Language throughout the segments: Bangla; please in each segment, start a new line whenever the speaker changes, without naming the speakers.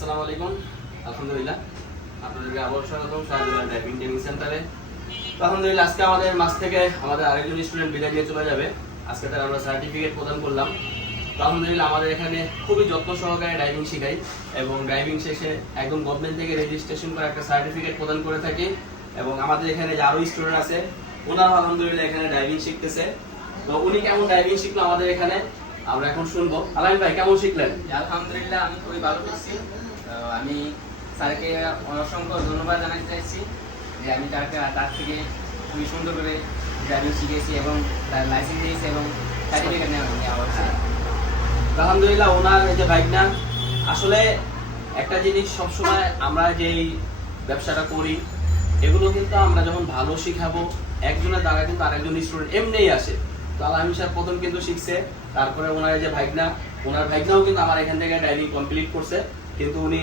আসসালামু আলাইকুম। আলহামদুলিল্লাহ। আপনাদেরকে আবার স্বাগতম ড্রাইভিং ট্রেনিং সেন্টারে তো আলহামদুলিল্লাহ, আজকে আমাদের মাস থেকে আমাদের আরেকজন স্টুডেন্ট বিদায় নিয়ে চলে যাবে। আজকে তার আমরা সার্টিফিকেট প্রদান করলাম। তো আলহামদুলিল্লাহ, আমাদের এখানে খুবই যত্ন সহকারে ড্রাইভিং শেখাই এবং ড্রাইভিং শেষে একদম গভর্নমেন্ট থেকে রেজিস্ট্রেশন করে একটা সার্টিফিকেট প্রদান করে থাকি। এবং আমাদের এখানে যে আরও স্টুডেন্ট আছে ওনারা আলহামদুলিল্লাহ এখানে ড্রাইভিং শিখতেছে। তো উনি কেমন ড্রাইভিং শিখলো আমাদের এখানে? আমরা এখন শুনব। আলামিন ভাই কেমন শিখলেন?
আলহামদুলিল্লাহ আমি খুবই ভালো করছি। আমি স্যারকে অসংখ্য ধন্যবাদ জানাতে চাইছি যে আমি তাকে তার থেকে খুবই সুন্দর করে ড্রাইভিং শিখেছি এবং তার লাইসেন্স দিয়েছি এবং সার্টিফিকেট নেওয়া হচ্ছে
আলহামদুলিল্লাহ ওনার এই যে বাইক না আসলে একটা জিনিস সবসময় আমরা যেই ব্যবসাটা করি এগুলো কিন্তু আমরা যখন ভালো শিখাবো একজনের দ্বারা কিন্তু আরেকজন স্টুডেন্ট এমনিই আসে। সাহেব প্রথম কিন্তু শিখছে তারপরে ওনার যে ভাইগনা ওনার ভাইগনাও কিন্তু আমার এখান থেকে ড্রাইভিং কমপ্লিট করছে কিন্তু উনি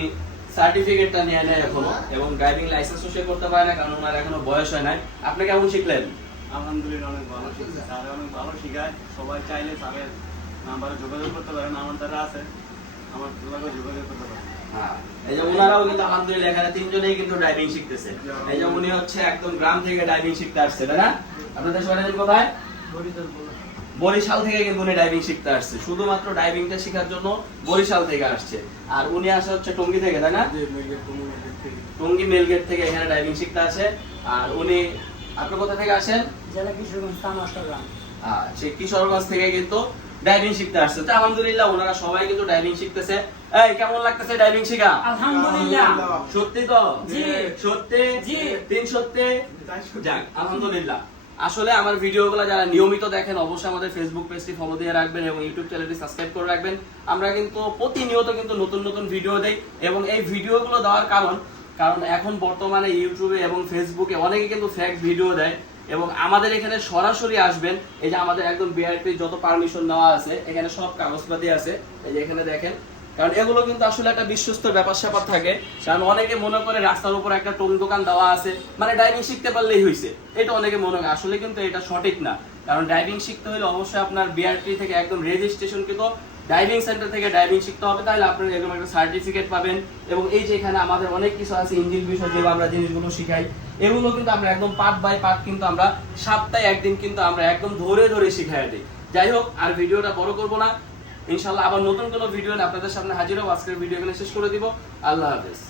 সার্টিফিকেটটা নিয়ে নেয় এখনও এবং ড্রাইভিং লাইসেন্সও সে করতে পারে না কারণ ওনার এখনও বয়স হয় নাই। আপনি কেমন শিখলেন?
আলহামদুলিল্লাহ অনেক ভালো শিখছে। স্যার অনেক ভালো শিখায়। সবাই চাইলে স্যারের নাম্বারে যোগাযোগ করতে পারেন আমার দ্বারা আছে। আমার যোগাযোগ করতে পারেন।
হ্যাঁ, এই যে ওনারাও কিন্তু আলহামদুলিল্লাহ এখানে তিনজনেই কিন্তু ড্রাইভিং শিখতেছে। এই যে উনি হচ্ছে একদম গ্রাম থেকে ড্রাইভিং শিখতে আসছে তাই না? আপনাদের সবাই কোথায়? বরিশাল থেকে কিন্তু উনি ড্রাইভিং শিখতে আসছে। শুধুমাত্র ড্রাইভিংটা শেখার জন্য বরিশাল থেকে আসছে। আর উনি আসে হচ্ছে টঙ্গি থেকে তাই না? টঙ্গি মেলগেট থেকে। এখানে ড্রাইভিং শিখতে আসে। আর উনি আপনি কোথা থেকে আসেন?
জেলা কিশোরগঞ্জ
থেকে কিন্তু ড্রাইভিং শিখতে আসছে। তো আলহামদুলিল্লাহ ওনারা সবাই কিন্তু ড্রাইভিং শিখতেছে। এই কেমন লাগতেছে ড্রাইভিং শেখা?
আলহামদুলিল্লাহ।
সত্যি তো?
জি।
সত্যি?
জি।
তিন সত্যি? যাক আলহামদুলিল্লাহ। আসলে আমার ভিডিওগুলো যারা নিয়মিত দেখেন, অবশ্যই আমাদের ফেসবুক পেজটি ফলো দিয়ে রাখবেন এবং ইউটিউব চ্যানেলটি সাবস্ক্রাইব করে রাখবেন। আমরা কিন্তু প্রতিনিয়ত কিন্তু নতুন নতুন ভিডিও দেই এবং এই ভিডিওগুলো দেওয়ার কারণ কারণ এখন বর্তমানে ইউটিউবে এবং ফেসবুকে অনেকে কিন্তু ফেক ভিডিও দেয় এবং আমাদের এখানে সরাসরি আসবেন। এই যে আমাদের একদম বিআরপি যত পারমিশন নেওয়া আছে, এখানে সব কাগজপাতি আছে। এই যে এখানে দেখেন কারণ এগুলো কিন্তু আসলে একটা বিশ্বস্ত ব্যাপার স্যাপার থাকে। কারণ অনেকে মনে করে রাস্তার উপর একটা টোন দোকান দেওয়া আছে মানে ড্রাইভিং শিখতে পারলেই হয়েছে এটা অনেকে মনে করে, আসলে কিন্তু এটা সঠিক না। কারণ ড্রাইভিং শিখতে হলে অবশ্যই আপনার বিআরটি থেকে একদম রেজিস্ট্রেশন কিন্তু ড্রাইভিং সেন্টার থেকে ড্রাইভিং শিখতে হবে। তাহলে আপনি এরকম একটা সার্টিফিকেট পাবেন। এবং এই যে এখানে আমাদের অনেক কিছু আছে ইঞ্জিন বিষয় যেগুলো আমরা জিনিসগুলো শিখাই, এগুলো কিন্তু আমরা একদম পার্ট বাই পার্ট কিন্তু আমরা সপ্তাহে একদিন কিন্তু আমরা একদম ধরে ধরে শিখাই দিই। যাই হোক, আর ভিডিওটা বড় করব না। ইনশাল্লাহ আবার নতুন কোনো ভিডিও আপনাদের সামনে হাজির হব। আজকের ভিডিও এখানে শেষ করে দিব। আল্লাহ হাফেজ।